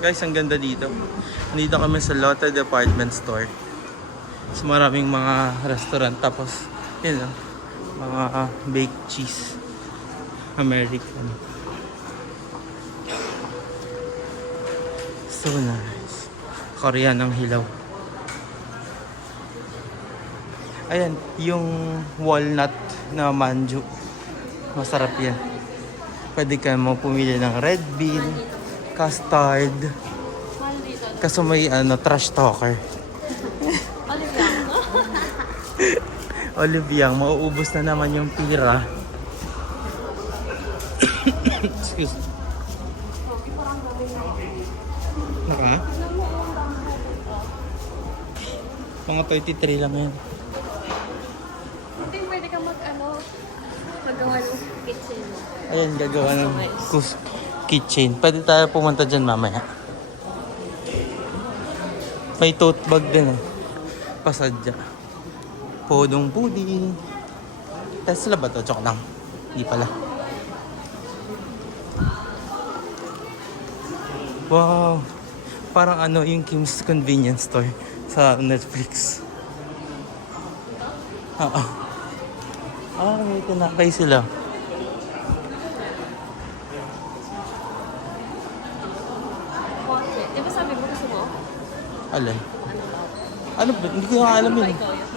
Guys, ang ganda dito. Nandito kami sa Lotte Department Store. So, maraming mga restaurant. Tapos, yun lang. Mga baked cheese. American. So nice. Korean ang hilaw. Ayan, yung walnut na manju. Masarap yan. Pwede ka mo pumili ng red bean, custard. Kaso may trash talker. Oliviang, mauubos na naman yung pira. Excuse me. Naka? Mga 33 lang yan. Hindi pwede ka magawa ng kitchen. Ayan, gagawa ng kitchen. Pwede tayo pumunta dyan mamaya. May tote bag din eh. Pasadya. Podong puding. Tesla ba to? Joke lang. Hindi pala. Wow. Parang yung Kim's Convenience Store sa Netflix. Oo. May tinapay sila. Di ba sabi mo gusto mo? Alin? Ano ba? Hindi ko nga alam yun. Ikaw yun.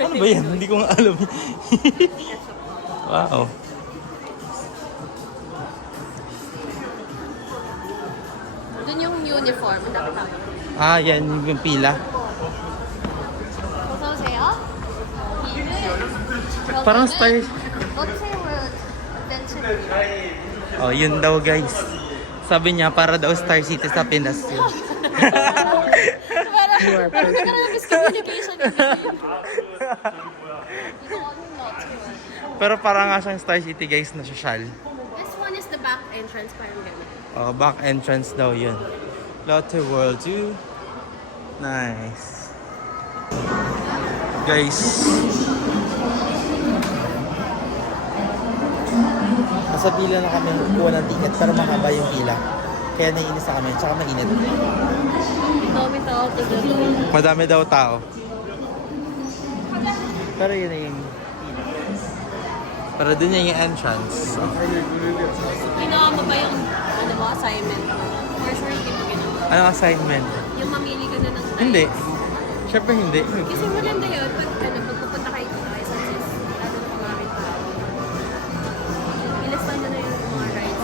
Ano ba yan? Hindi ko nga alam yun. Wow. Doon yung uniform. Nakita mo. Yan yung pila. 어서오세요. Parang style. 어떠세요? 댄츠. Yun daw guys. Sabi niya para daw Star City sa Pinas yun. Parang miscommunication yun. Pero parang nga siyang Star City guys na social. This one is the back entrance. Parang gano'n. Back entrance daw yun. Lotte World 2. Nice. Guys. Nasa pila na kami kuha ng ticket pero mahaba yung pila. Kaya naiinis na kami. Tsaka mainit. Dami tao to doon. Madami daw tao. Pero yun na yung pero dun yung entrance. Ginawa mo ba yung assignment mo? For sure hindi mo ginawa. Anong assignment? Yung mamili ka na ng time. Hindi. Siyempre hindi. Kasi maganda yun. Pagpupunta kayo dito, isa sis, lalo na kumarin pa. Ilistan nyo na yung mga rides.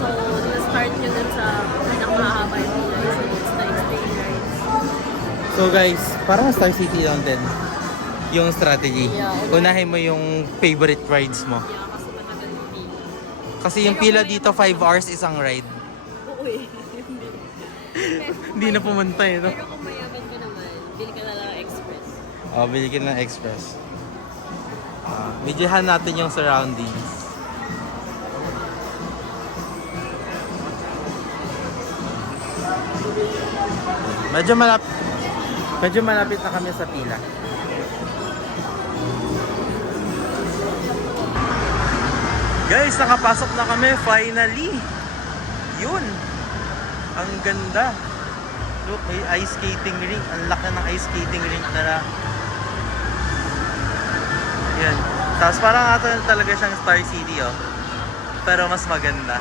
So, na-start nyo dun sa pinakamahaba yung pila. So, it's like stay rides. So guys, parang Star City lang din yung strategy. Yeah, Unahin mo yung favorite rides mo. Yeah, kasi matagal yung pila. Kasi yung pila dito 5 hours isang ride. Oo eh. Hindi na pumunta eh, no? Pero kung mayaman ka naman, bili ka na lang ng express. Bili ka ng express. Videohan natin yung surroundings. Medyo malapit na kami sa pila. Guys, nakapasok na kami finally. Yun. Ang ganda. Look, may ice skating rink. Ang laki ng ice skating rink na. Yan. Tapos parang ato talaga siyang Star City, oh. Pero mas maganda.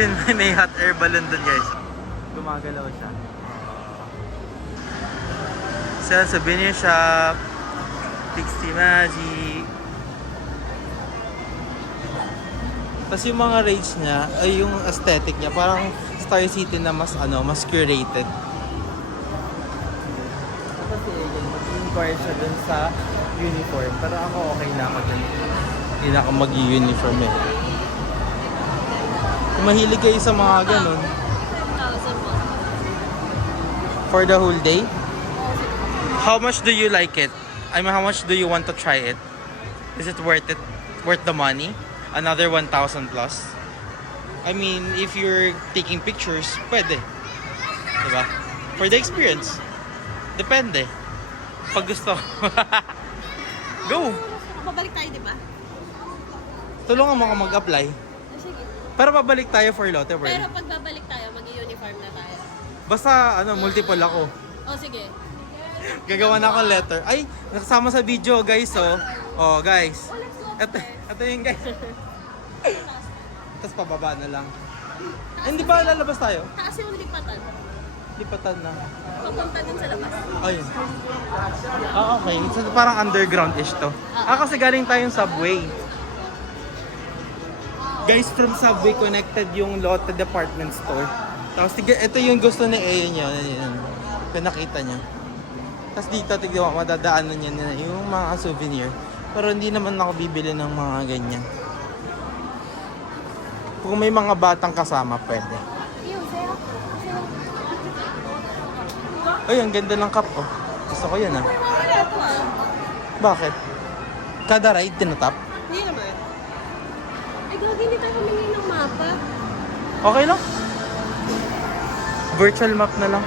Yun, may hot air balloon dun, guys. Gumagalaw siya. Sa souvenir shop. Pixie Magic. Tapos yung mga rides niya, ay yung aesthetic niya, parang Star City na mas mas curated. Kasi mag-inquire siya dun sa uniform, pero ako okay na ako dun. Hindi na ako mag-uniform eh. Kung mahilig kayo sa mga ganun, 1,000 mo. for the whole day, how much do you like it? I mean, how much do you want to try it? Is it worth it? Worth the money? Another 1,000 plus? I mean, if you're taking pictures, pwede. Diba? For the experience. Depende. Pag gusto. Go! Babalik tayo, di ba? Tulungan mo ako mag-apply. Sige. Pero pabalik tayo for Lotte World. Pero pag babalik tayo, mag-uniform na tayo. Basta, multiple ako. Oh, sige. Gagawa na ako letter. Ay, nakasama sa video, guys, oh. Oh, guys. Ito yung guys. Tapos pababa na lang. Hindi ba lalabas tayo? Taas yung lipatan. Lipatan na. Papunta dun sa labas. Ayun. Okay. So, parang underground-ish to. Kasi galing tayong subway. Guys, from subway connected yung Lotte department store. Tapos, ito yung gusto ni Ayan niya. Kung nakita niya. Tapos dito, tignan mo, madadaanan niya na yung mga souvenir. Pero hindi naman ako bibili ng mga ganyan. Kung may mga batang kasama, pwede. Ay, ang ganda ng cup, oh. Gusto ko yan, ah. Wala to ah. Bakit? Kada ride, tinatap? Hindi naman. Ay, gawin hindi tayo humingi ng mapa. Okay lang. Virtual map na lang.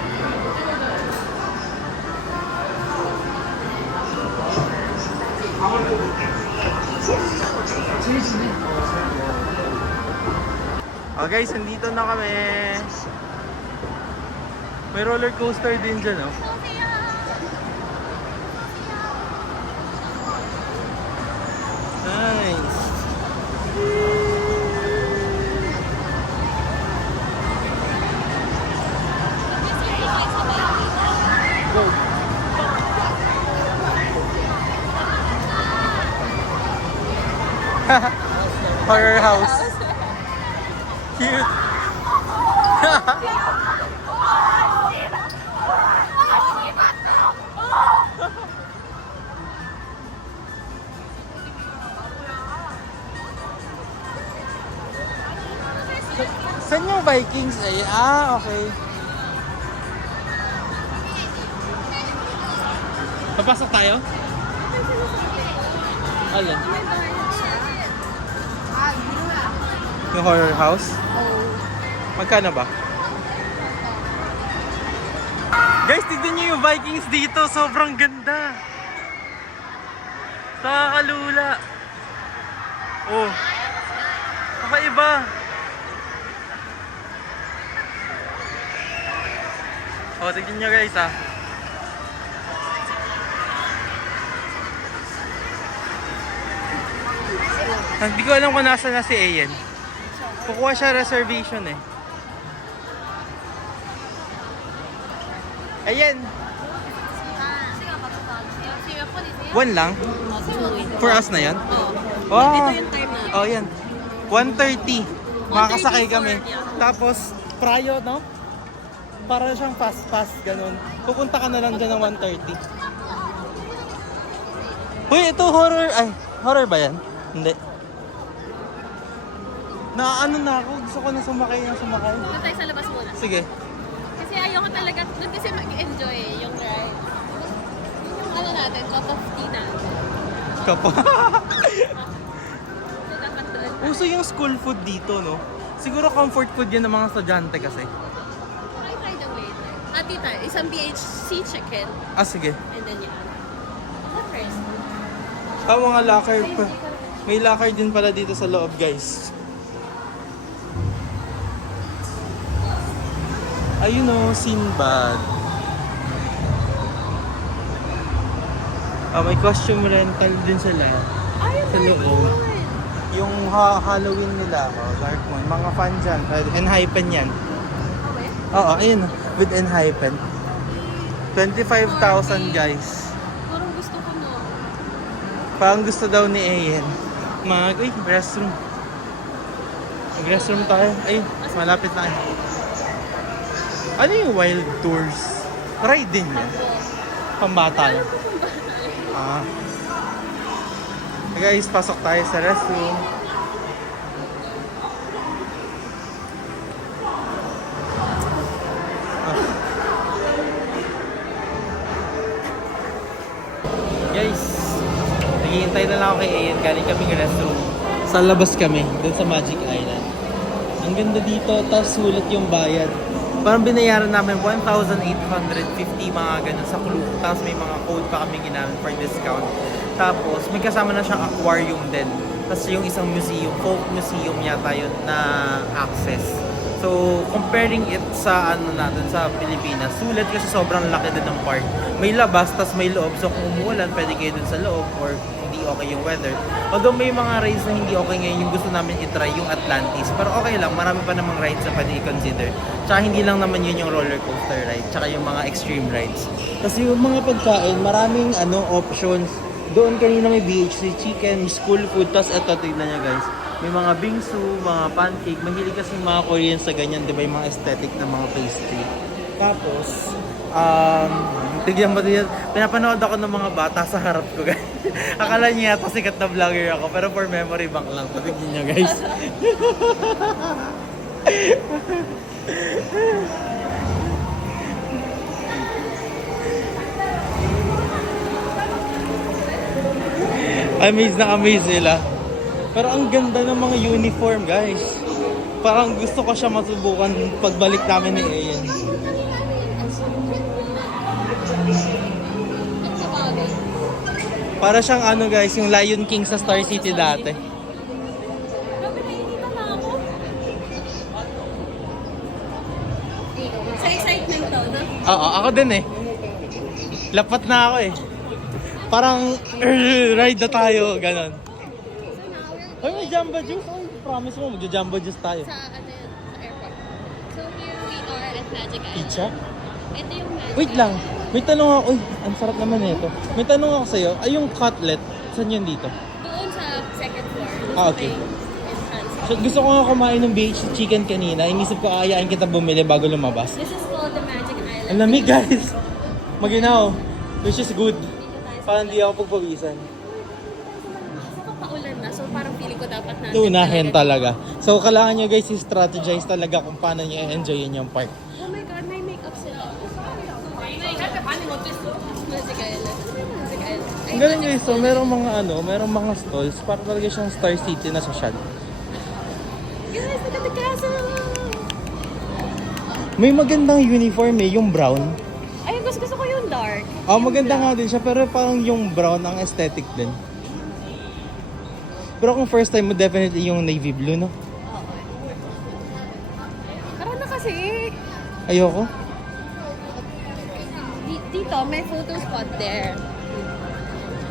Oh guys, nandito na kami. May roller coaster din dyan, oh. Nice. Go. Horror house. Cute. Saan yung Vikings ay? Okay. Papasok tayo? Alin? Yung horror house? Magkano ba? Guys, tignan nyo yung Vikings dito. Sobrang ganda. Nakakalula. Oh. Kakaiba. Oh, tignan nyo guys ah. Hindi ko alam kung nasa na si Ayan. Kukuha siya reservation eh. Ayan. One lang? For us na yan? Oo. Oh. Ito yung time natin. Oh, yan. 1:30. Makakasakay kami. 1:34 Tapos, prayo, no? Para siyang fast-pass, ganun. Pupunta ka na lang dyan ng 1:30. Uy, ito horror. Ay, horror ba yan? Hindi. Ano na ako. Gusto ko na sumakay. Doon tayo sa labas muna. Sige. Kasi ayoko talaga, doon kasi mag-enjoy yung ride. Yung natin, cup of tea natin. Kapo. So dapat doon. Uso yung school food dito, no? Siguro comfort food yan ng mga estudyante kasi. Try the waiter. Tita, isang BHC chicken. Sige. And then yan. What first? Mga locker pa. May locker din pala dito sa loob, guys. Ayun o, Sinbad. May costume rental din sila. Sa loob. Yung Halloween nila, Dark Moon. Mga fan dyan. Enhypen yan. Oo, ayun. With Enhypen. 25,000 guys. Parang gusto ko no. Parang gusto daw ni Ayen. Restroom. Mag-restroom tayo. Ayun, malapit na. Ano yung wild tours? Ride din yan. Pambata lang. Guys, pasok tayo sa restroom. Guys, naghihintay na lang ako kay Ayan. Galing kaming restroom. Sa labas kami, dun sa Magic Island. Ang ganda dito, tapos sulit yung bayad. Parang binayaran namin 1,850 mga ganun sa Klook. Tapos may mga code pa kami ginamit for discount. Tapos may kasama na siyang aquarium din. Tapos yung isang museum, folk museum yata yun na access. So, comparing it sa ano natin sa Pilipinas, sulit kasi sobrang laki din ng park. May labas, tas may loob. So, kung umuulan, pwede kayo dun sa loob or hindi okay yung weather. Although may mga rides na hindi okay ngayon, yung gusto namin itry, yung Atlantis. Pero okay lang, marami pa namang rides na pwede i-consider. Tsaka hindi lang naman yun yung roller coaster ride, tsaka yung mga extreme rides. Kasi yung mga pagkain, maraming options. Doon kanina may BHC chicken, school food, tas eto, tignan nyo guys. May mga bingsu, mga pancake. Mahilig kasi mga Korean sa ganyan, di ba? Yung mga aesthetic na mga pastry. Tapos, tignan mo din yan. Pinapanood ako ng mga bata sa harap ko, guys. Akala niya yata sikat na vlogger ako. Pero for memory bank lang. Tignan nyo, guys. Amaze sila. Pero ang ganda ng mga uniform, guys. Parang gusto ko siya masubukan pagbalik namin ni Ian. Para siyang ano guys, yung Lion King sa Star City dati. Sa excitement daw, no? Oo, ako din eh. Lapat na ako eh. Parang ride na tayo, ganon. Ay, may Jamba Juice. Ay, promise mo, magja-Jamba Juice tayo. Sa ano yun, sa airport. So here we are at Magic Island. Pizza? Ito yung Magic Wait lang. Island. May tanong ako. Uy, ang sarap naman nito. May tanong ako sa'yo. Ay, yung cutlet, saan yun dito? Doon sa second floor. Ah, okay. Entrance. So, gusto ko nga kumain ng BH chicken kanina. Inisip ko ayain kita bumili bago lumabas. This is called the Magic Island. Ang lamig guys. Maginaw. Which is good. Parang di ako pagpawisan. Paulan na, so parang feeling ko dapat na Unahin talaga. So, kailangan nyo guys i-strategize talaga kung paano nyo i-enjoyin yung park. Oh my God, may makeup sila. Magic Island. Magic Island. Ang galing guys. So, merong mga stalls. Para talaga siyang Star City na social. Guys, look at the castle! May magandang uniform eh, yung brown. Ay, gusto ko yung dark. Maganda nga din siya, pero parang yung brown ang aesthetic din. Pero kung first time mo, definitely yung navy blue, no? Tara na kasi. Ayoko. Dito, may photo spot there.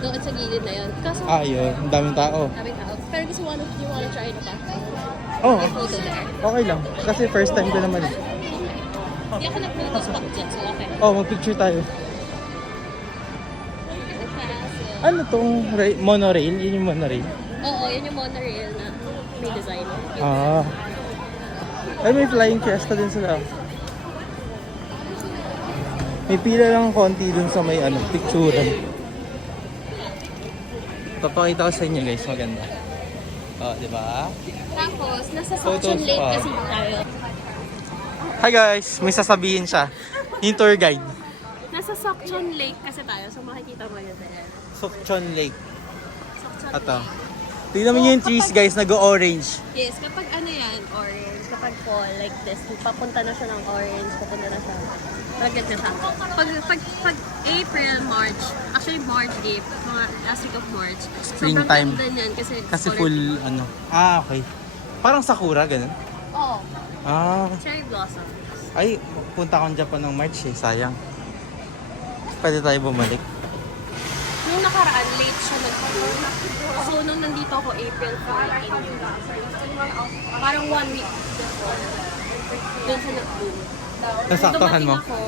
Doon sa gilid na yun. Kaso, Yun. Ang daming tao. daming tao. Pero gusto you wanna try it pa? Oh, May photo there. okay lang. Kasi first time ko naman eh. Hindi ako nag-photo spot dyan, so okay. Mag-picture tayo. The castle. Ano tong monorail? Yun yung monorail. Oo, yun yung monorail na may design. Ay, may flying fiesta din sila. May pila lang konti dun sa may picturean. Papakita ko sa inyo guys, maganda. Di ba? Tapos, nasa Photo Suction Lake spot. kasi tayo. Hi guys, may sasabihin siya. Yung tour guide. Nasa Suction Lake kasi tayo, so makikita mo yun there. Sukchon Lake. Suction Ito. Lake. Tignan mo yung trees guys, nag-orange. Yes, kapag ano yan, orange, kapag fall like this, papunta na siya ng orange, papunta na siya. Ragad na siya. Pag April, March, actually March, April, mga last week of March, Springtime. sobrang ganda niyan kasi color- Full okay. Parang sakura, ganun. Oo, cherry blossom. Ay, punta akong Japan ng March eh, sayang. Pwede tayo bumalik. Nung nakaraan, late siya nag-tour. So, nung nandito ako, April 14 yun. Parang 1 week before. Doon sa nag-boom. Nasaktuhan mo? Dumating ako,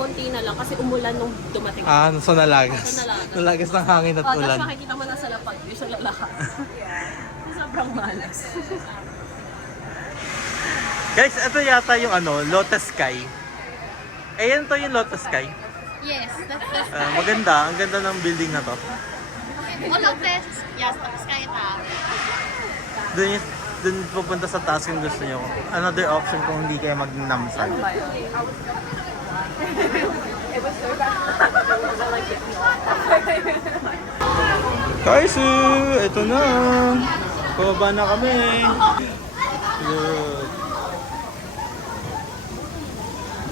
konti na lang kasi umulan nung dumating. So nalagas. So, nalagas. Nalagas ng hangin at ulan. Tapos makikita mo na sa lapag, yung sa lalakad. Sobrang malas. Guys, ito yata yung Lotus Sky. Ayan to yung Lotus Sky. Yes, that's the Maganda, ang ganda ng building na to. all of this, yes, Sky Tower. Dun pupunta sa taas kung gusto nyo. Another option kung hindi kayo mag-namsal. Guys, ito na. Pababa na kami. Good.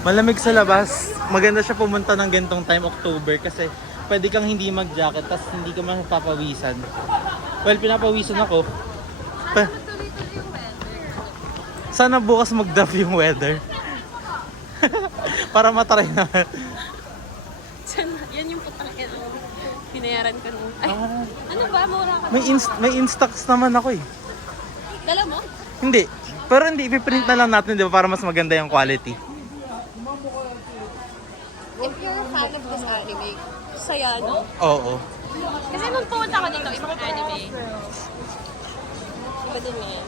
Malamig sa labas. Maganda siya pumunta ng gantong time, October, kasi pwede kang hindi mag-jacket tapos hindi ka mapapawisan. Well, pinapawisan ako. Sana magtuloy-tuloy yung weather. Sana bukas mag-drop yung weather. Para matry naman. Sana, yan yung putang ina. Pinayaran ko nung... Ay, ano ba? Mura ka. May Instax naman ako eh. Dala mo? Hindi. Pero hindi, ipiprint na lang natin, di ba? Para mas maganda yung quality. If you're a fan of this anime, saya, no? Oo. Kasi nung pumunta ko dito, ibang anime. Iba din eh.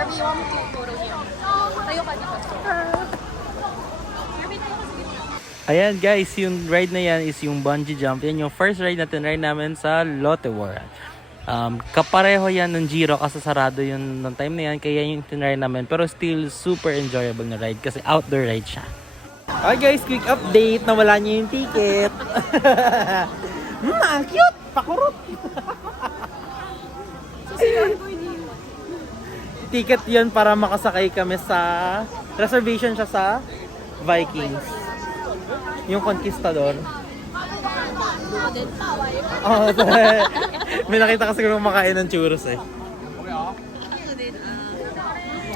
Or you want me to turo niyo? Tayo ka dito. Ayan guys, yung ride na yan is yung bungee jump. Yan yung first ride natin, ride namin sa Lotte World. Kapareho yan ng Giro kasi sarado yun ng time na yan. Kaya yung tinry namin. Pero still super enjoyable na ride kasi outdoor ride siya. Okay guys, quick update. Nawala niyo yung ticket. Cute! Pakurot! Ticket yun para makasakay kami sa... Reservation siya sa Vikings. Yung Conquistador. Oh, may nakita kasi kung makain ng churros eh.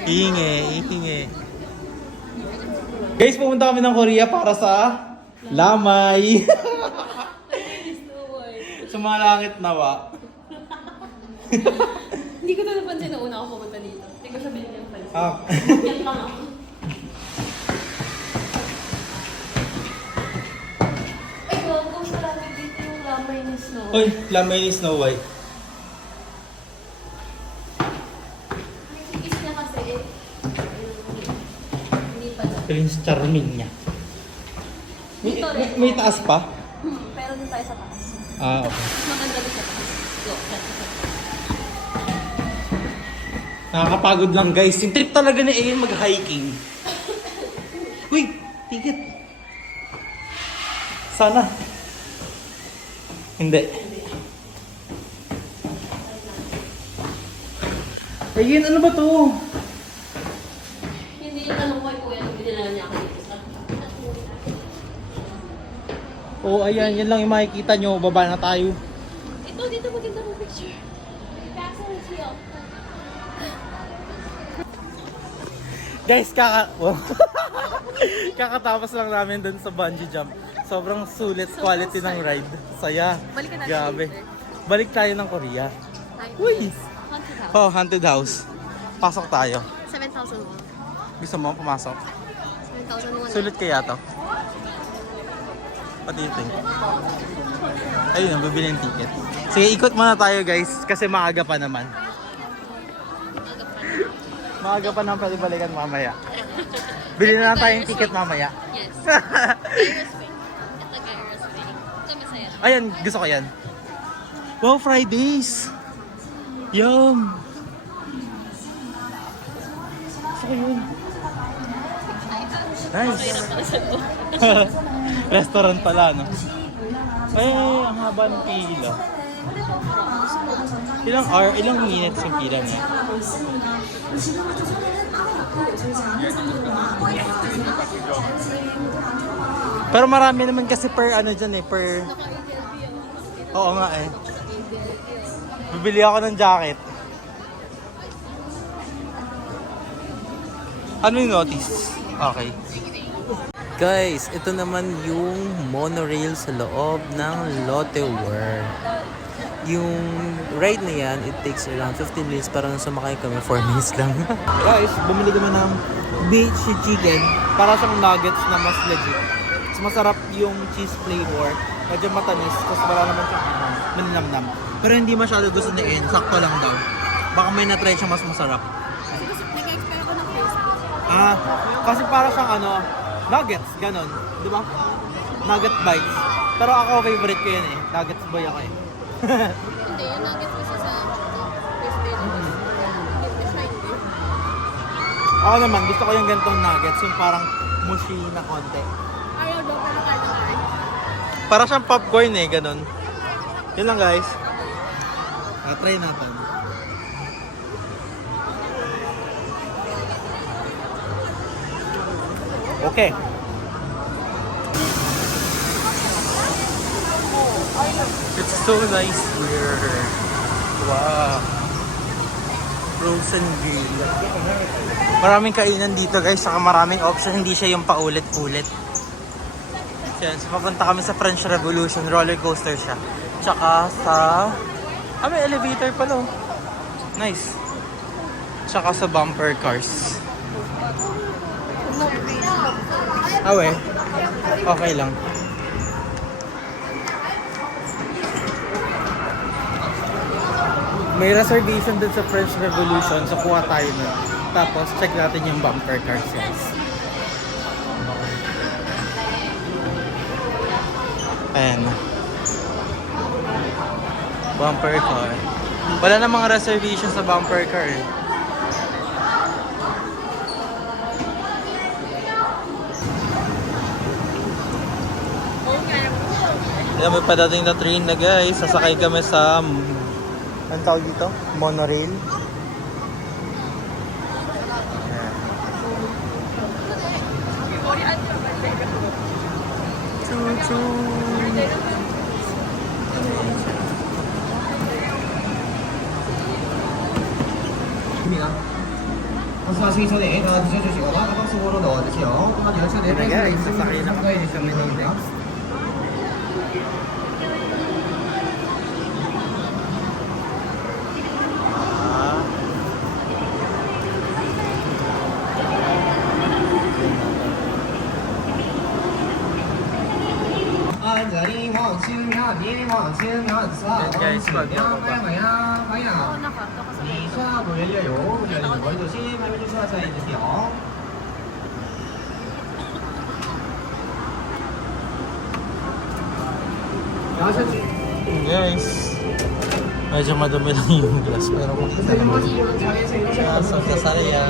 Ihingi. Guys, pumunta kami ng Korea para sa Lamay. Sumalangit nawa. Hindi ko ito napansin na una ako pumunta dito. Hindi ko siya pinagpansin. Yan lang ako. Ay, gago siya lagi dito yung lamay ni Snow. Uy, Lamay ni Snow White. Nakikis niya kasi eh. Hindi pa na. Prince Charming niya. May taas pa? Pero dun tayo sa taas. Okay. Mas maganda dun sa taas. Look, Nakakapagod lang guys. Yung trip talaga ni Ian mag-hiking. Uy, ticket. Sana. Hindi. Ian, ano ba to? Hindi yung tanong ko kay Kuya nung binila niya ako dito. Oo, ayan. Yan lang yung makikita nyo. Baba na tayo. Ito, dito maganda ng picture. Castle Hill. Guys, kakatapos lang namin dun sa bungee jump. Sobrang sulit quality ng ride. Saya. Balikan natin Grabe. later. Balik tayo ng Korea. Uy! Oh, haunted house. Pasok tayo. 7,000 won. Gusto mo pumasok? 7,000 won. Sulit kaya to? What do you think? Ayun, bibili ng ticket. Sige, ikot muna tayo guys. Kasi maaga pa naman. Maaga pa naman, pwede balikan mamaya. Bili na lang tayong ticket mamaya. Yes. Aerospace. Ito ga aerospace. Ito masaya. Ayan, gusto ko yan. Wow, Fridays! Yum! Gusto ko yun. Nice! Restaurant pala, no? Ay, ang haba ng pila. Ilang minutes yung pila niya? Pero marami naman kasi per ano dyan eh, per... Oo nga eh. Bibili ako ng jacket. Ano yung notice? Okay. Guys, ito naman yung monorail sa loob ng Lotte World. Yung ride na yan, it takes around 15 minutes para nang sumakay kami, 4 minutes lang. Guys, bumili kami ng beach chicken para sa nuggets na mas legit. Mas masarap yung cheese flavor. Medyo matamis, kasi wala naman siyang maninamnam. Pero hindi masyado gusto ni Ian, sakto lang daw. Baka may na-try siya mas masarap. Nag-expect ako ng crispy. Kasi para siyang nuggets, ganon. Di ba? Nugget bites. Pero ako, favorite ko yan eh. Nuggets boy ako eh. Hindi, yung nuggets kasi sa crispy naman. Hindi siya hindi. Ako naman, gusto ko yung gantong nuggets. Yung parang mushy na konti. Ayaw daw, pero kaya kaya. Para siyang popcorn eh, ganon. Yun lang guys. Try natin. Okay. It's so nice here. Wow. Frozen grill. Maraming kainan dito guys, saka maraming option, hindi siya yung paulit-ulit. Yan, so papunta kami sa French Revolution, roller coaster siya. Tsaka sa... may elevator pala oh. Nice. Tsaka sa bumper cars. Okay lang. May reservation dun sa French Revolution, so kuha tayo nun. Tapos check natin yung bumper cars. Ayan. Bumper car. Wala na mga reservation sa bumper car eh. Ayan, may padating na train na guys. Sasakay kami sa... Anong tawag dito? Monorail. 말씀하시기 전에 다 드셔주시거나 가방속으로 넣어주세요. 또한 열차 내부에서 있으면 참고해 주시면 됩니다. 한자리 원치면 미 원치면 사 원치면 마야 이차 문 열려요. 문 열리는 걸 조심 발매 조심하셔야 해주세요. Guys, medyo madumi lang yung glass pero makita naman. So, sasaya.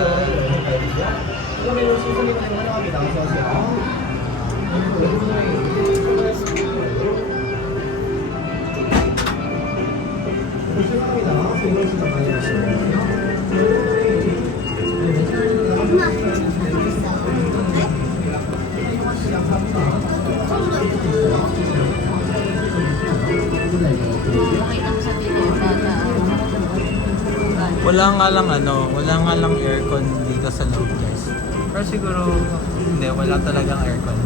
Wala nga lang aircon dito sa loob guys. Pero siguro, hindi, wala talagang aircon.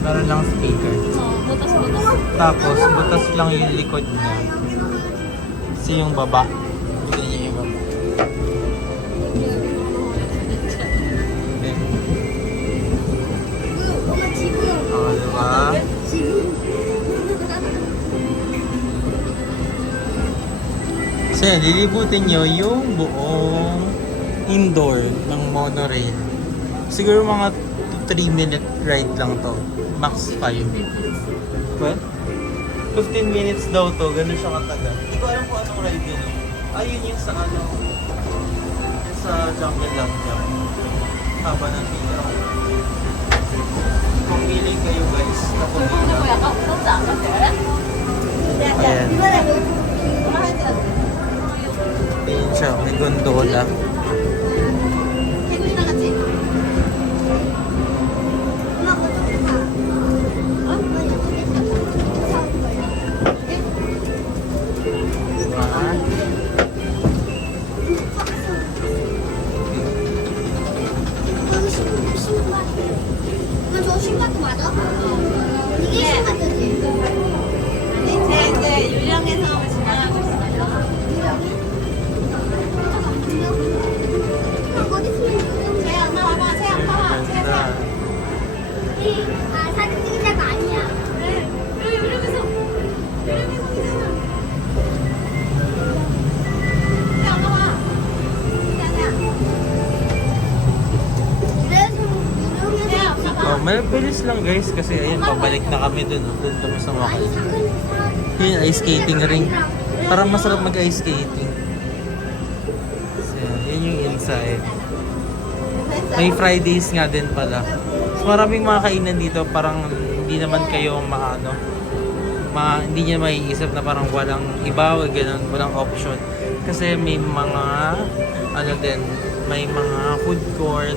Meron lang speaker. Butas-butas. Tapos, butas lang yung likod niya. Kasi yung baba. Bigyan niya yung baba. Diba? So yan, lilibutin nyo yung buong indoor ng monorail. Siguro mga 3-minute ride lang to. Max 5. Well, 15 minutes daw to. Ganun siya katagal. Hindi ko alam kung anong ride yun. Ayun yung sa ano. Yung sa Jungle Land Jump. Haba ng pila. Kung feeling kayo guys, na pumila. Ayan. Ayan siya, may gondola. 저 신발도 맞아? 이게 신발이지? 네, 유령에서 지나가고 있어요. 어디 있으면 쟤 안 나와봐, 쟤 안 나와, 쟤 안. 아, 사진 찍을 때가 아니야. 이러면서 있잖아. 쟤안 나와. May bilis lang guys kasi ayun, pabalik na kami dun. Doon kami sa Makati. Yun, ice skating ring. Parang masarap mag-ice skating. So, yun yung inside. May Fridays nga din pala. So, maraming mga kainan dito, parang hindi naman kayo hindi nyo maiisip na parang walang iba o ganun, walang option. Kasi may mga, may mga food court,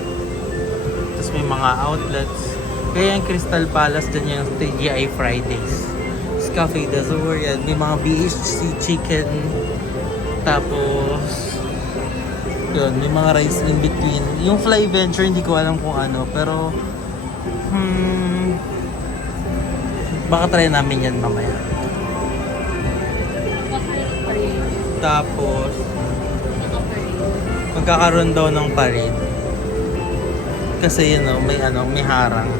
tapos may mga outlets. Kaya yung Crystal Palace din yung TGI Fridays. Cafe d'Azur, yan. May mga BHC chicken. Tapos, yun, may mga rides in between. Yung Fly Venture, hindi ko alam kung ano. Pero, baka try namin yan mamaya. Tapos, magkakaroon daw ng parade. Kasi yun, may harang.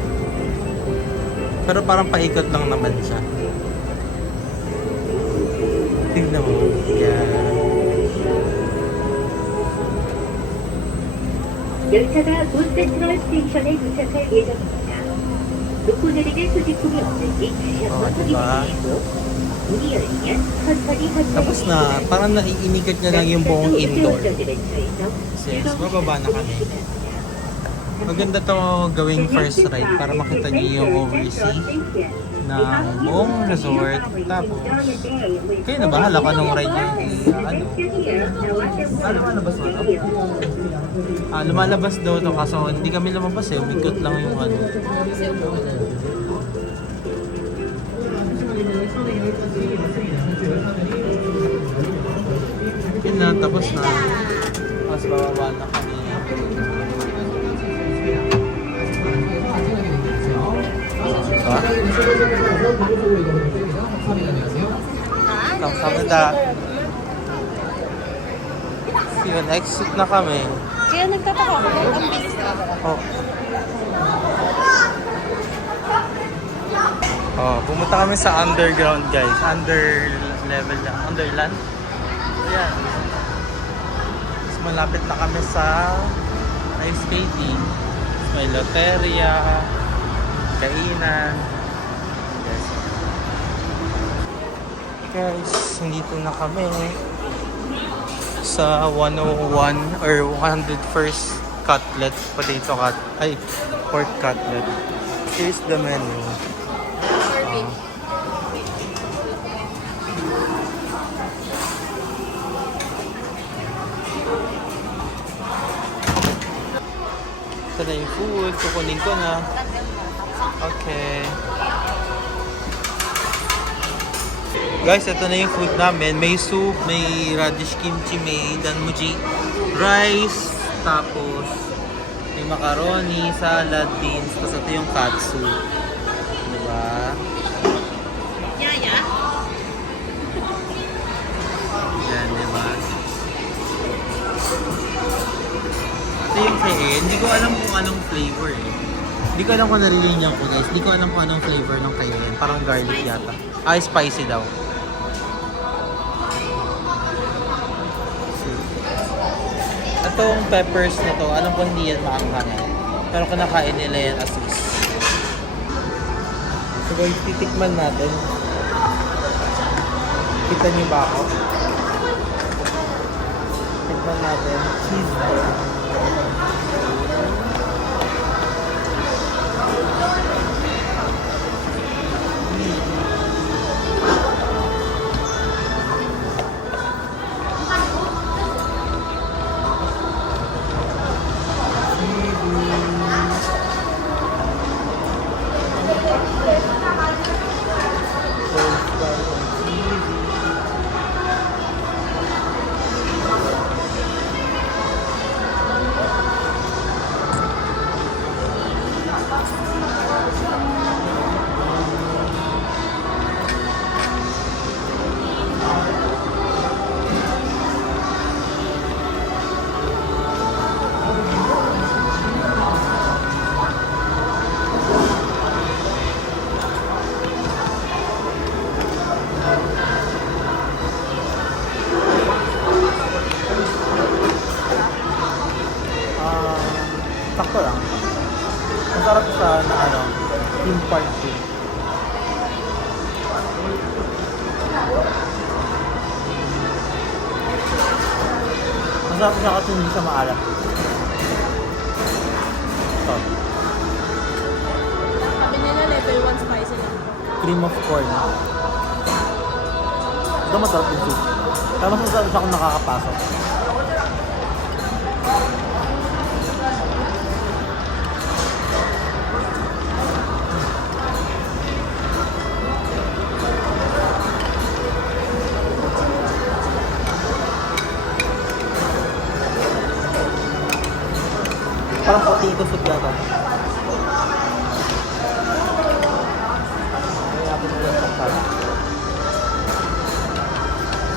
Pero parang paikot lang naman siya. Tignan mo. Yan. 열차가 본 센트럴 스테이션에 도착할 예정입니다. 놓고 내리는 수직품이 없는지 다시 한번 확인해 주시고 문이 열리면 천천히 Tapos na, parang naiinikat na lang yung buong indoor. 운전자들은 Yes, bababa na kami. Maganda to gawing first ride para makita niyo yung oversea ng buong resort. Tapos, kayo na bahala kung anong ride yung lumalabas na to? Lumalabas daw to kaso hindi kami lumabas eh. Umikot lang yung ano. Yun na, tapos na. Tapos bababa na kami. Kamsahamnida. Yun, exit na kami. Kaya nagtataka ako, ang bilis na. Pumunta kami sa underground guys. Underland. Ayan. Tapos malapit na kami sa ice skating. May loteria, kainan. Yes. Guys, nandito na kami sa 101 or 101st cutlet, pork cutlet. Here's the menu. Ito na yung food. Kukunin ko na. Okay. Guys, ito na yung food namin. May soup, may radish kimchi, may danmuji, rice, tapos may macaroni, salad, beans, tapos ito yung katsu. Diba? Yaya? Yan, diba? Ito yung kain. Hindi ko alam kung anong flavor eh. Hindi ko alam kung narinig ko guys. Hindi ko alam kung anong flavor ng kain. Parang garlic yata. Spicy daw. Itong peppers na to, alam ko hindi yan maanghangan. Pero kinakain nila yan as is. So guys, titikman natin. Kita niyo ba ako? Tikman natin. Cheese. Sakto lang. Masarap sa theme park din. Masarap siya kasi hindi siya maalat. Ito. Sabi nila level 1 spicy lang. Cream of corn. Ito masarap yung soup. Kaya mas masarap siya kung nakakapasok. Parang potato soup yata. Kaya ako nila sa pala.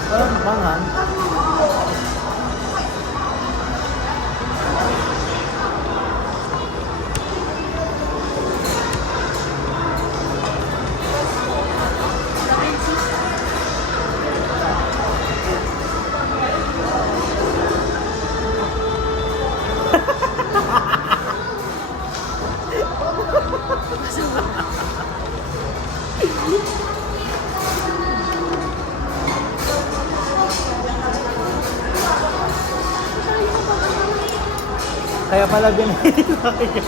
Parang mangan. Kaya pala binili natin.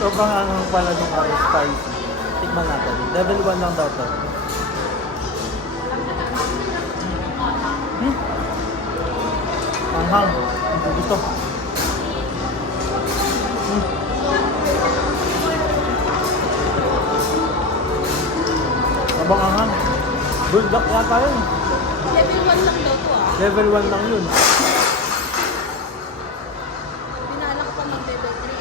Sobrang angang pala nung spicy. Tikman natin. Level 1 lang daw to. Anghang. Hindi gusto. Abang anghang. Bulldog yata yun. Level 1 lang daw to ah. Level 1 lang yun. Binalak pa mag-level 3.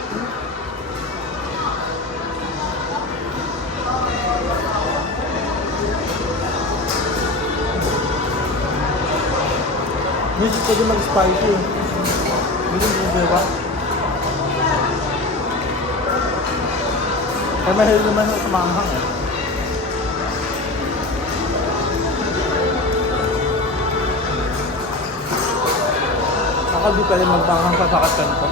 Hindi pwede mag-spicy. Hindi mo diba? Kaya mahilig naman sa maanghang eh. Ako di pwede magpanghang sa sakat ka nito.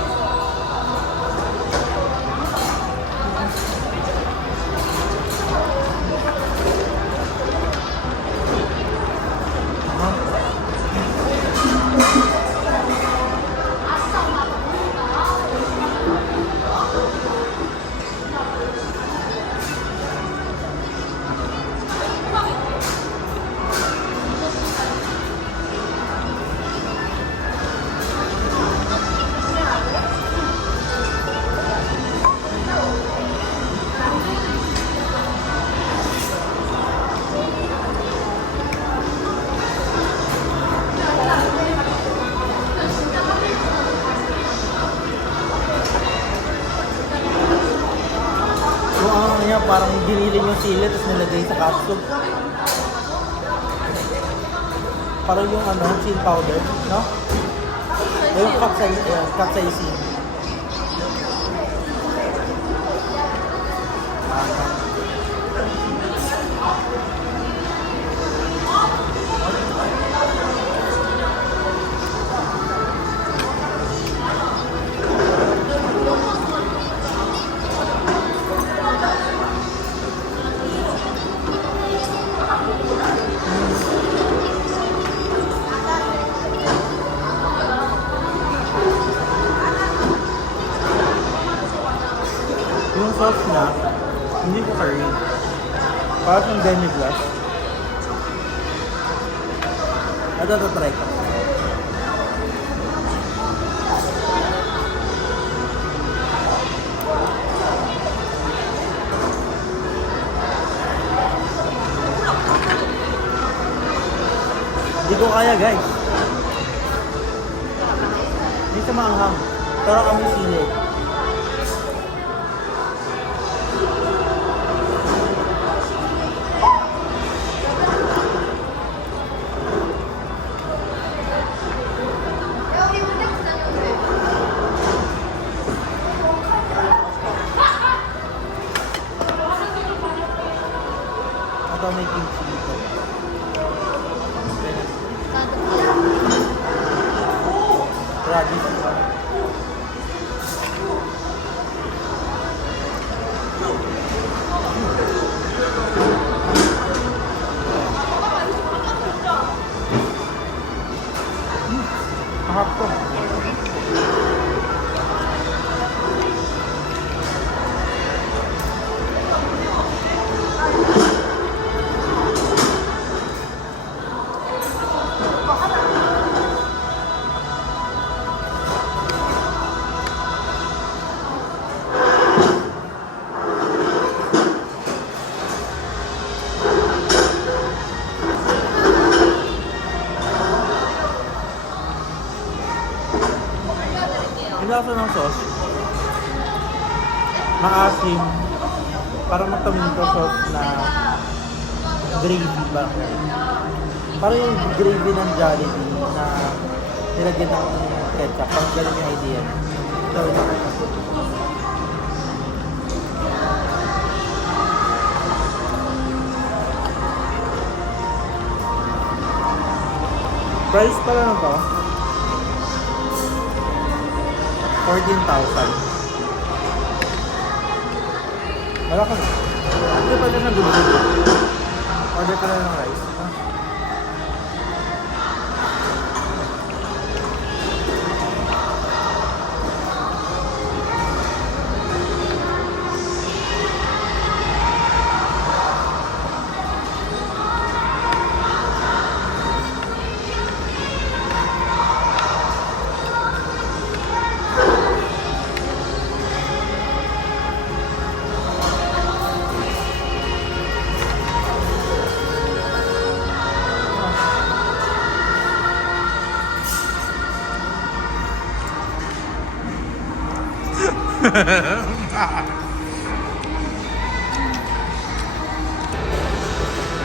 Yung ano niya, parang giniling yung sili tapos nilagay sa capsule. Parang yung ano, chili powder, no? Yung capsaicin. Yung sauce na, hindi ko curry. Parang yung demi-glace. Ito, try ko. Hindi ko kaya, guys. Hindi sa maanghang. Pero kami sili. Ito may kimchi dito. Radish. Mahap ko. Yung lasa ng sauce, maasim. Parang magtaminto sauce na gravy ba? Parang yung gravy ng Jollibee na nilagyan ng ketchup. Parang ganun yung idea. So, price pala na to, 14,000. Wala ka na. Ano pa na gulo-gulo? Order ka na ng rice. Ha?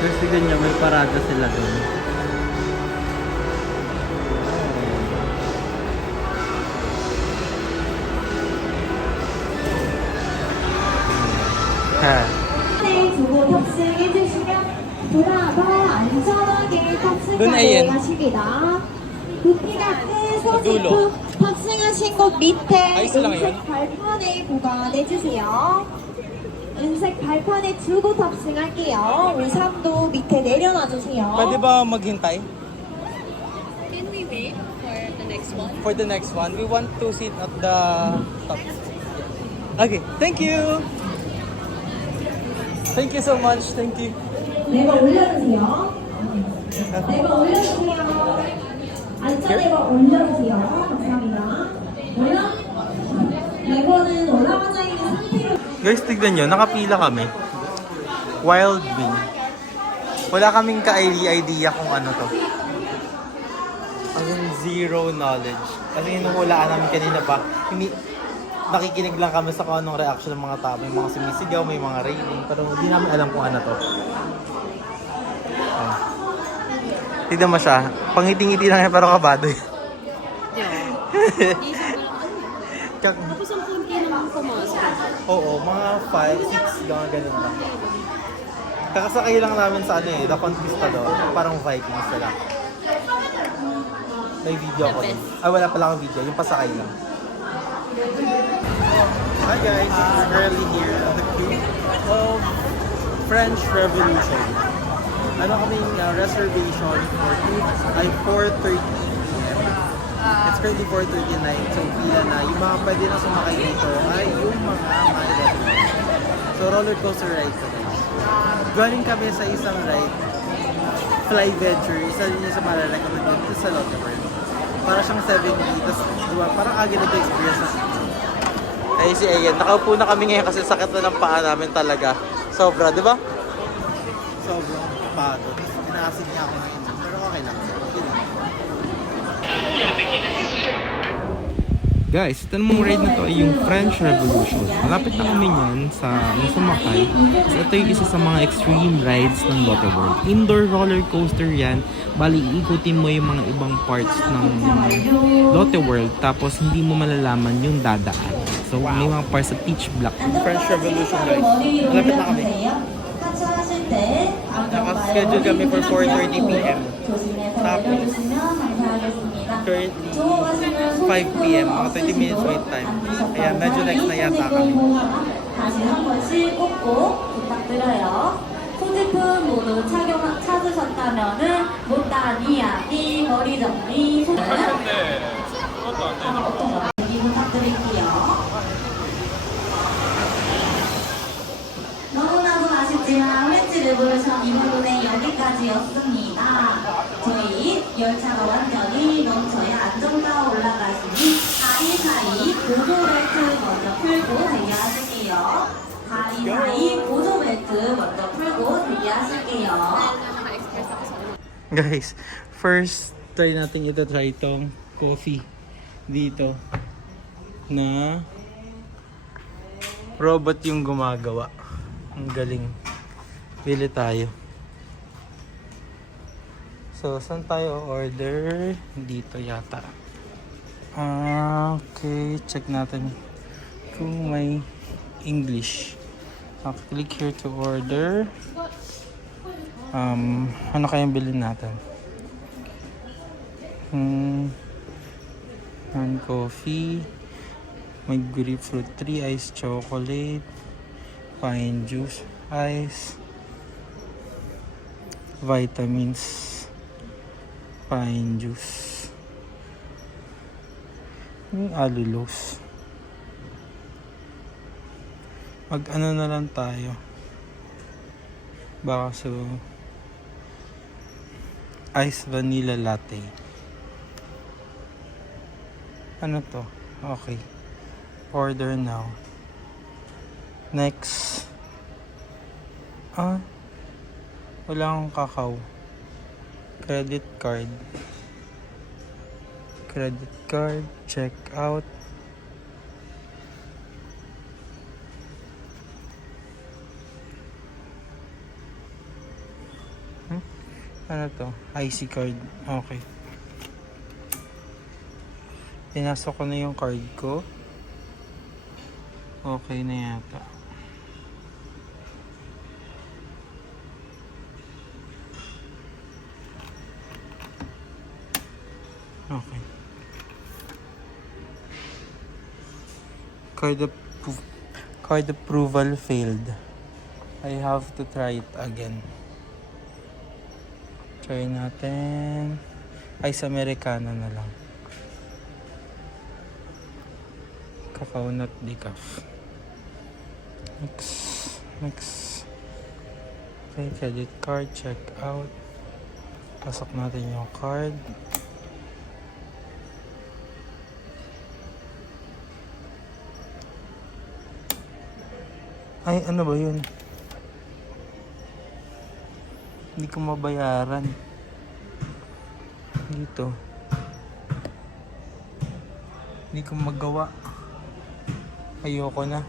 Guys, tignan niya, may parada sila doon. Ha. 두고 탑승해주시면 돌아가 안전하게 Dun ay yan. 탑승하십니다. 부피가 큰 소지품 탑승하신 곳 밑에 아이스 lang yun? 은색 발판에 보관해주세요. 은색 발판에 두고 탑승할게요. 우산도 밑에 내려놔주세요. Pwede ba maghintay? Can we wait for the next one? For the next one, we want to sit at the top. Okay, thank you! Thank you so much, thank you. 내가 올려주세요. 내가 올려주세요. 안전내가 올려주세요. 감사합니다. 레버는 올라가져 있는 상태로. Guys, tignan nyo, nakapila kami. Wild Wing. Wala kaming ka-idea kung ano to. As in, zero knowledge. Kasi hinuhulaan namin kanina pa. Nakikinig lang kami sa kung anong reaction ng mga tao. May mga sumisigaw, may mga railing. Pero hindi namin alam kung ano to. Oh. Tignan mo siya. Pangiti-ngiti lang yan, pero kabado yun. Tapos ang punti naman pumasok. Oo, mga 5, 6, ganun lang. Kakasakay lang namin sa ano eh, The Conquistador. Parang Vikings na lang. May video ko din. Ay, wala pala akong video. Yung pasakay lang. Hi guys, it's Curly here on the crew of French Revolution. Ano kaming reservation for 4:30 p.m. It's currently 4:39, so pila na. Yung mga pwede na sumakay dito ay yung mga maliit. So roller coaster ride sa guys. Galing kami sa isang ride, Fly Venture, isa rin yung sa mararecommend dito sa Lotte World. Para siyang 7D, tapos parang agad nag-experience sa city. Ay si Ayan, nakaupo na kami ngayon kasi sakit na ng paa namin talaga. Sobra, di ba? Sobrang pagod. Inaasin niya ako ngayon. Pero okay lang. Okay lang. Guys, ito namang ride na to ay yung French Revolution. Malapit na kami niyan sa sumakay. So ito yung isa sa mga extreme rides ng Lotte World. Indoor roller coaster yan. Bali, iikutin mo yung mga ibang parts ng Lotte World tapos hindi mo malalaman yung dadaan. So may mga parts sa pitch black. French Revolution guys. Malapit na kami. Naka-schedule kami for 4:30 p.m. Tapos currently 5 p.m. Mga 30 minutes wait time. Kaya medyo next na yata kami. 다시 한 번씩 꼭꼭 부탁드려요. 소지품 모두 찾으셨다면은 못다니야 이 머리 정리 부탁드릴게요. 너무나도 아쉽지만 프렌치 레볼루션 이번 운행 여기까지였습니다. 저희 열차가 완전히 멈춰야 안정화 올라가시니 사이사이 보조벨트 먼저 풀고 대기하실게요. 사이사이 보조벨트 먼저 풀고 대기하실게요. Naka-express ako sa Guys, first try natin try itong coffee dito na Robot yung gumagawa. Ang galing. Bili tayo. So, saan tayo order? Dito yata. Okay, check natin kung may English. Click here to order. Ano kayang bilhin natin? Coffee. May grapefruit 3, ice chocolate, pine juice, ice, vitamins, pine juice, yung allulose. Mag ano na lang tayo. Baka so ice vanilla latte. Ano to? Okay. Order now. Next. Wala akong kakao. Credit card. Credit card. Check out. Ano to? IC card. Okay. Pinasok ko na yung card ko. Okay na yata. Okay. Card approval failed. I have to try it again. Try natin. Ice Americano na lang. Cacao nut decaf. Next. Okay, credit card, check out. Pasok natin yung card. Ay, ano ba yun? Hindi ko mabayaran. Dito. Hindi ko magawa. Ayoko na.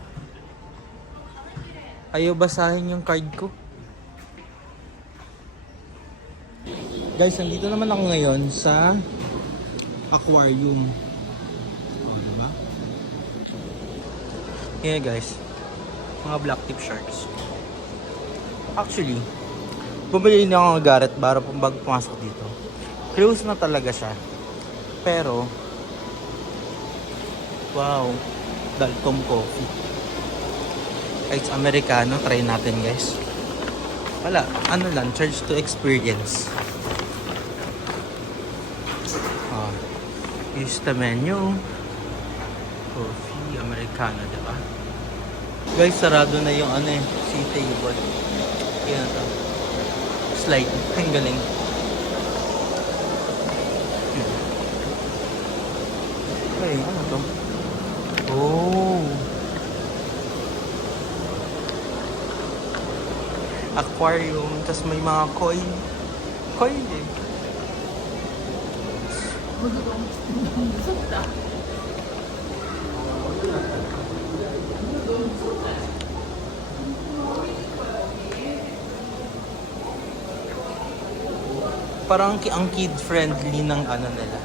Ayaw basahin yung card ko. Guys, nandito naman ako ngayon sa aquarium. Diba? Yeah guys. Mga black tip sharks. Actually, bumili na ako ng Garrett para pag pumasok dito. Close na talaga siya. Pero, wow, Dalton coffee. It's Americano. Try natin guys. Wala, ano lang, charge to experience. Use the menu. Coffee, Americano, diba? Guys, sarado na yung ano si table. Yan to. Slide. Ang galing. Okay, ano to? Oh. Aquarium. Tapos may mga coin. Coin eh. Parang ang kid friendly ng ano nila.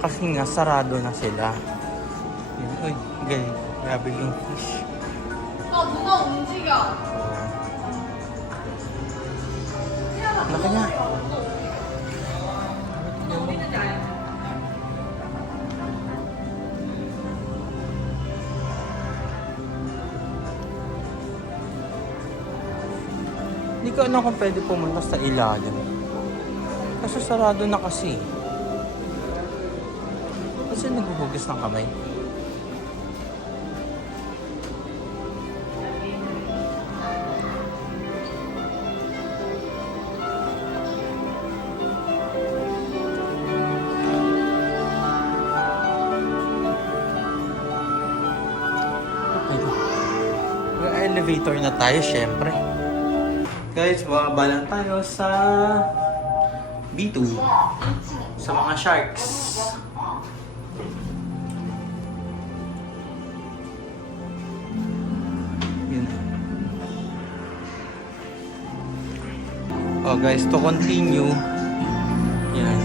Kasi nga sarado na sila. Uy, galing. Grabe yung fish. Laki na. Hindi ko alam kung pwede pumunta sa ilalim. Kasi sarado na kasi. Kasi naghuhugas ng kamay. elevator na tayo, syempre. Guys, bababa lang tayo sa B2. Sa mga sharks. Yun. Oh guys, to continue. Yan.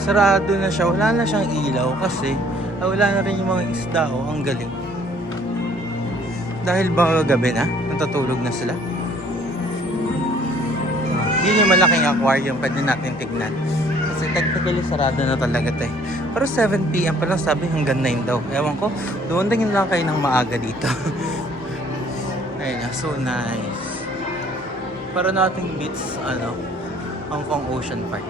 Sarado na siya. Wala na siyang ilaw kasi wala na rin yung mga isda. Oh, ang galing. Dahil baka gabi na, natutulog na sila. Yun yung malaking aquarium, pwede natin tignan. Kasi technically sarado na talaga ito eh. Pero 7 PM pa lang sabi hanggang 9 daw. Ewan ko, doon tingin lang kayo ng maaga dito. Ayun, so nice. Para nating beach, Hong Kong Ocean Park.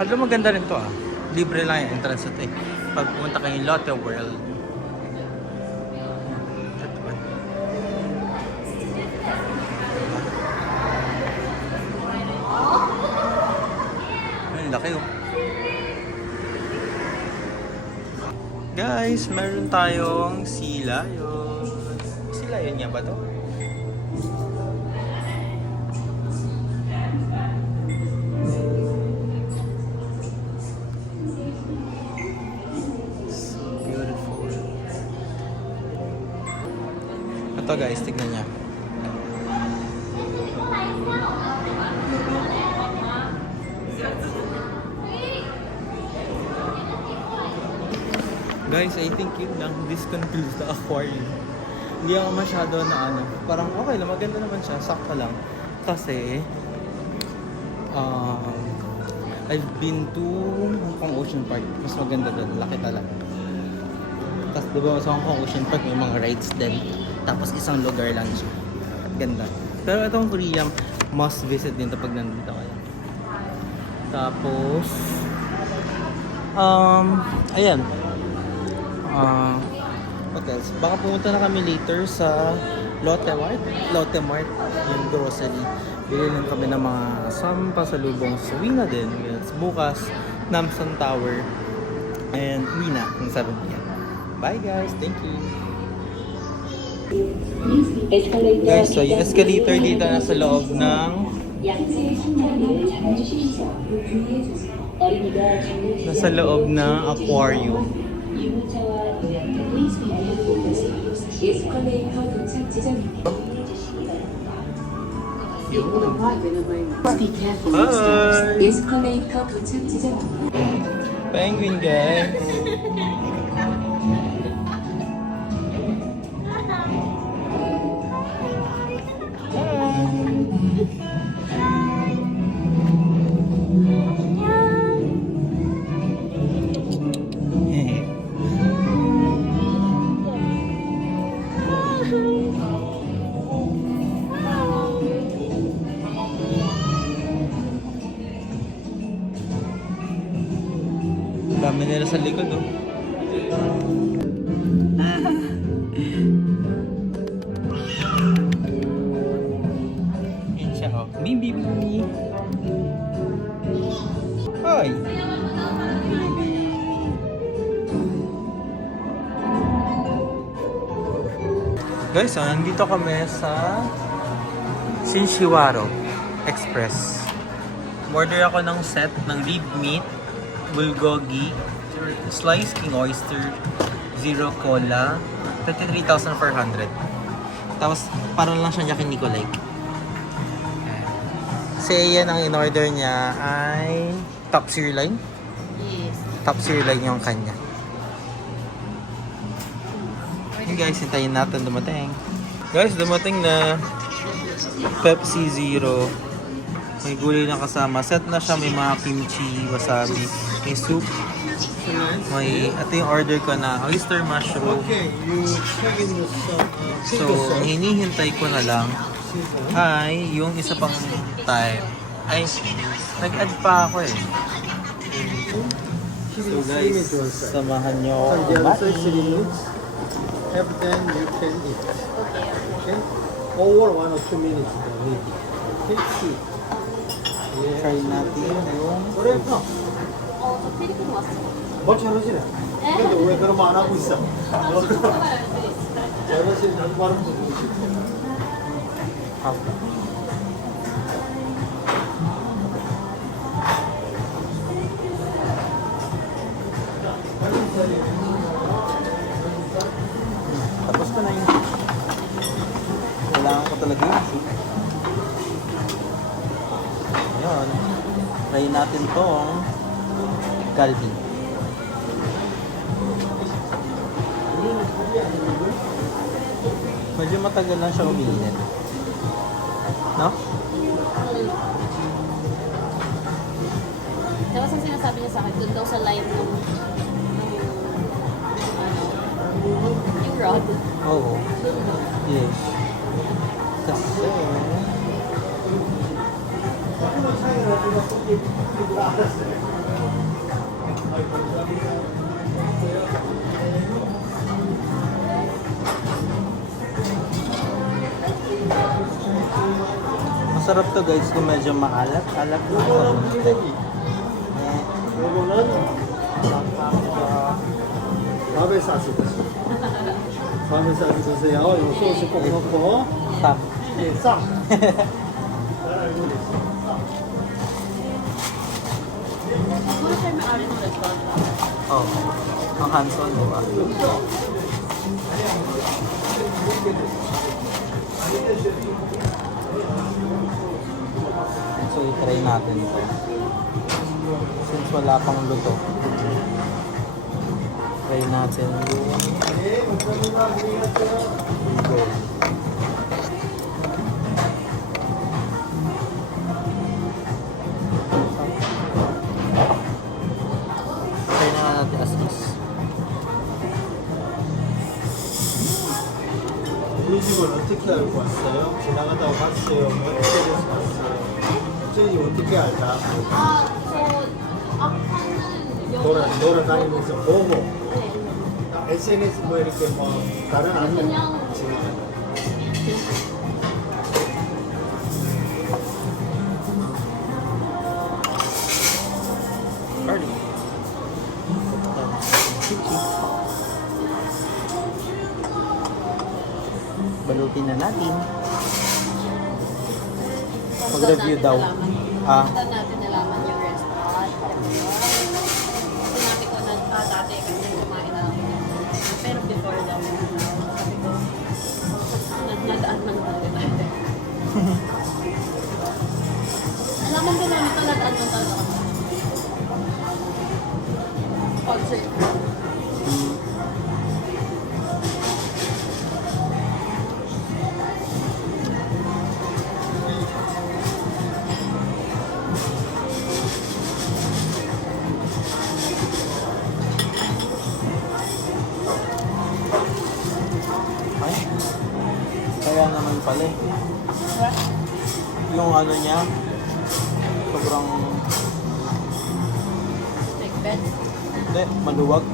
Alam, maganda rin to ah. Libre lang yung entrance ito eh. Pag pumunta kayo Lotte World. Ay, laki oh. Guys, meron tayong sea lion. Sea lion nga ba to? Ito guys, tignan niya. Guys, I think yun lang. This concludes the aquarium. Hindi ako masyado na parang okay lang, maganda naman siya. Sakto lang. Kasi, I've been to Hong Kong Ocean Park. Mas maganda doon. Laki talaga. Tapos diba sa Hong Kong Ocean Park may mga rides din. Tapos isang lugar lang siya. Ganda. Pero itong Korea, must visit din kapag nandito kayo. Tapos, ayan. What else? Baka pumunta na kami later sa Lotte Mart, yung grocery. Bili lang kami ng mga pasalubong. So, uwi na din. Yes. Bukas, Namsan Tower. And uwi na ng 7 PM. Bye guys. Thank you. Guys, so yung escalator dito na sa loob ng nasa loob ng aquarium. Hi! 에스컬레이터 도착 지점입니다. Penguin guys. Dami nila sa likod, oh. Yan siya, oh. Bibi! Hi! Guys, so nandito kami sa Shinshiwaro Express. Order ako ng set ng rib meat, bulgogi, sliced king oyster, zero cola, 33,400. Tapos parang lang siya yakiniku like. Si Ian ang in-order niya ay top sirloin. Yes. Top sirloin yung kanya. Hey guys, hintayin natin dumating. Guys, dumating na Pepsi Zero. May gulay na kasama. Set na siya. May mga kimchi, wasabi, may soup. Ito yung order ko na oyster mushroom. So, ang hinihintay ko na lang ay yung isa pang time. Ay, nag-add pa ako eh. So guys, samahan nyo ako. Have then you can eat. Okay? Over 1 or 2 minutes. Maybe. Okay, see. Try natin yung... 뭐 잘하시네. 근데 왜 그러면 안 하고 있어? Tapos ko na yun. Kailangan ko talaga yun. Ayun. Try natin tong Galbi. Medyo matagal lang siya umiinit. No? Diba sa sinasabi niya sa akin, doon daw sa line ng yung rod. Oo. Yes. Kasi... Masarap to guys kung medyo maalat. Alat na konti. 밥에 싸서 드세요. 밥에 싸서 드세요. 요 소스 꼭 넣고. Tap. 예, 쌈. Siguro siya may-ari ng restaurant. Oh. Ang hands-on, di ba? So, i-try natin ito. Since wala pang luto. Try natin yung... Go. Try na natin as is. 우리 집을 어떻게 알고 왔어요? 지나가다가 봤어요? 어떻게 봤어요? 저희 집 어떻게 알까? 돌아다니면서 보고 SNS 뭐 이렇게 뭐 다른 아는 지나가다. Garlic. Balutin na natin. Mag-review daw. Ah. Doon natin nalaman yung restaurant. Sinabi ko na dati kasi kumain na ako. Pero before daw, sabi ko, nadaan ng dati tayo. Alaman ko namin ito, nadaan ng dati. Concert. Ay. Kaya naman pala eh. Yung ano niya, sobrang... Like bed. Hindi, maluwag.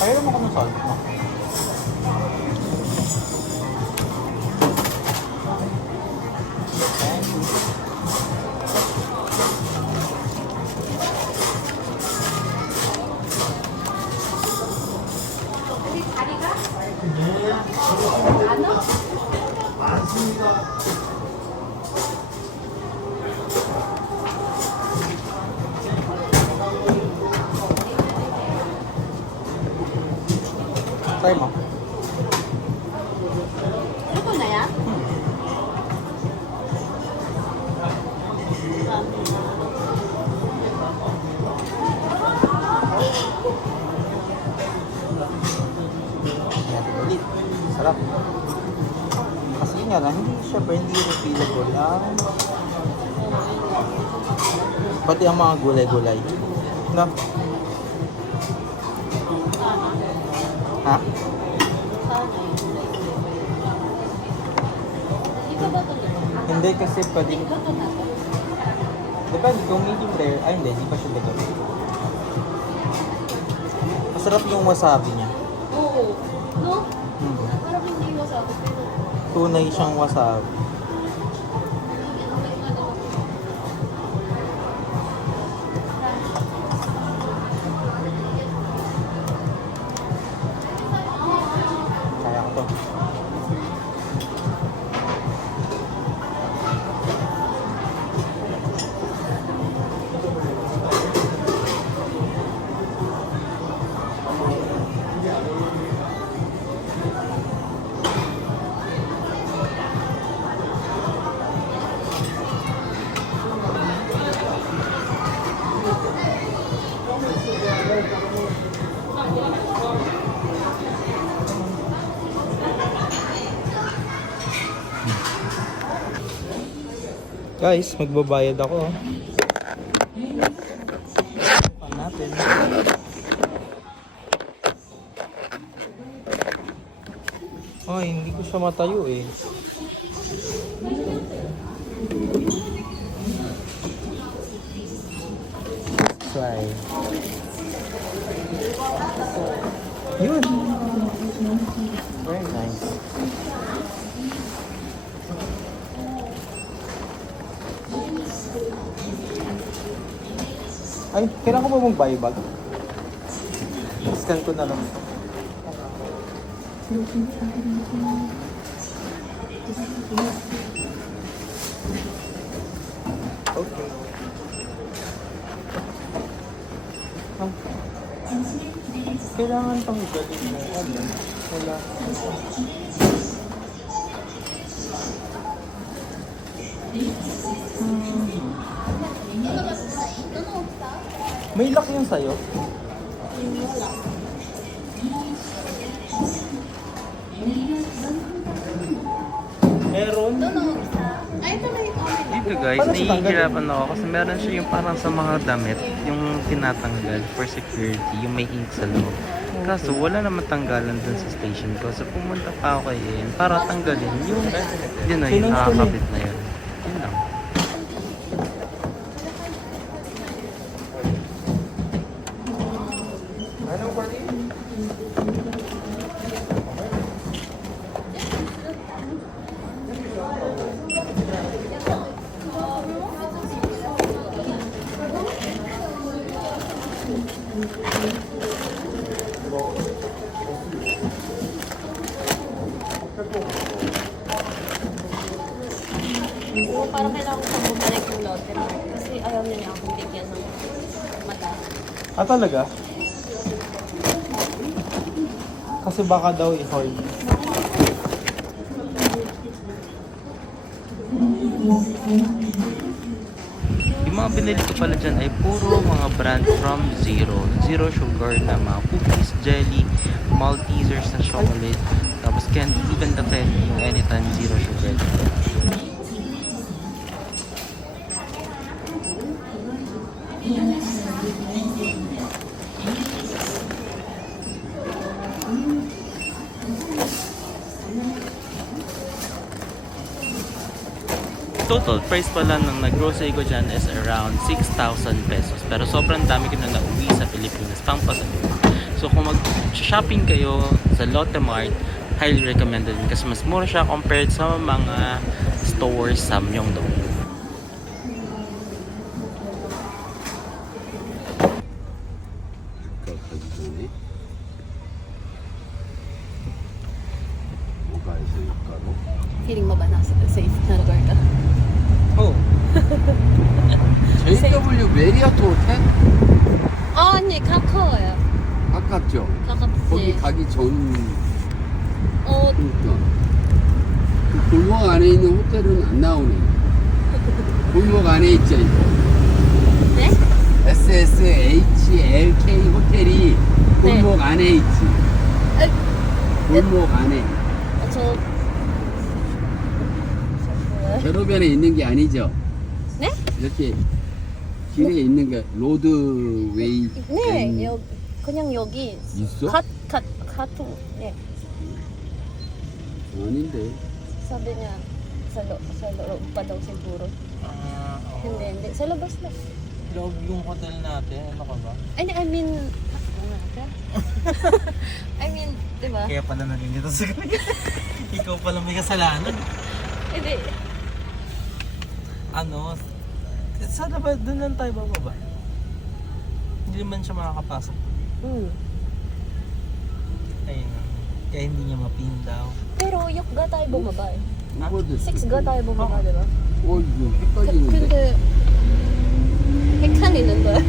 Kaya naman ko ng salt, no? Thank you. Try mo. Ito na yan? Yan, ulit. Sarap. Kasi yun nga lang, hindi siya hindi refillable. Pati ang mga gulay-gulay. No? Ha? Ito ba ito? Hindi kasi pwede. Ito na ito. Depende kung medium rare. Ay hindi, hindi pa siya gato. Masarap yung wasabi niya. Oo. No? Hmm. Parang hindi mo sabi. Pero Tunay siyang wasabi. Guys, magbabayad ako. Sukan natin. Ay, hindi ko siya matayo eh. Try. Yun. Very nice. Ay, kailan ko ba mag-buy bag? Scan ko na lang. Okay. Kailangan pang galing mo. Ano? Wala. May lock yun sa'yo? Meron? Dito guys, nahihirapan ako kasi meron siya yung parang sa mga damit, yung tinatanggal for security, yung may ink sa loob. Kaso wala naman tanggalan dun sa station ko. So pumunta pa ako kay Ian para tanggalin yung, yun na yung nakakabit na yun. Yun lang. Parang kailangan ko bumalik yung Lotte Mart kasi ayaw niya akong bigyan ng mata. Ah, talaga? Kasi baka daw i-hold. Yung mga binili ko pala dyan ay puro mga brand from Zero. Zero sugar na mga cookies, jelly, Maltesers na chocolate, tapos candy, even the candy, yung anytime zero sugar. Total price pala ng nag-grocery ko dyan is around 6,000 pesos. Pero sobrang dami ko na nauwi sa Pilipinas pang pasalubong. So kung mag-shopping kayo sa Lotte Mart, highly recommended kasi mas mura siya compared sa mga stores sa Myeongdong. Feeling mo ba nasa safe na lugar ka? Oh, JW 메리어트 호텔? 아니 카카오요. 가깝죠? 거기 가깝지. 가기 전 어 그러니까 그 골목 안에 있는 호텔은 안 나오네. 골목 안에 있죠 이거. 네? SSHLK 호텔이 골목 안에 있지. 에? 골목 안에. 저 대로변에 있는 게 아니죠? 네? 이렇게 길에 있는 게 로드웨이. 네, 여기 그냥 여기 있어? 카톡 네. 아닌데. Sabi niya sa loob pa daw siguro. Hindi. Sa labas na. loob yung hotel natin. Ano ka ba? I mean, I mean, di ba? Kaya pala naging dito sa kanila. Ikaw pala may kasalanan. Hindi. Ano? Sana ba doon lang tayo bababa? Hindi naman siya makakapasok. Ayun. Kaya hindi niya mapin daw. Pero yok ga tayo bumaba eh. 이거도 6 ga tayo bumaba, di ba? 이거 헷갈리는데. 근데 헷갈리는 거야.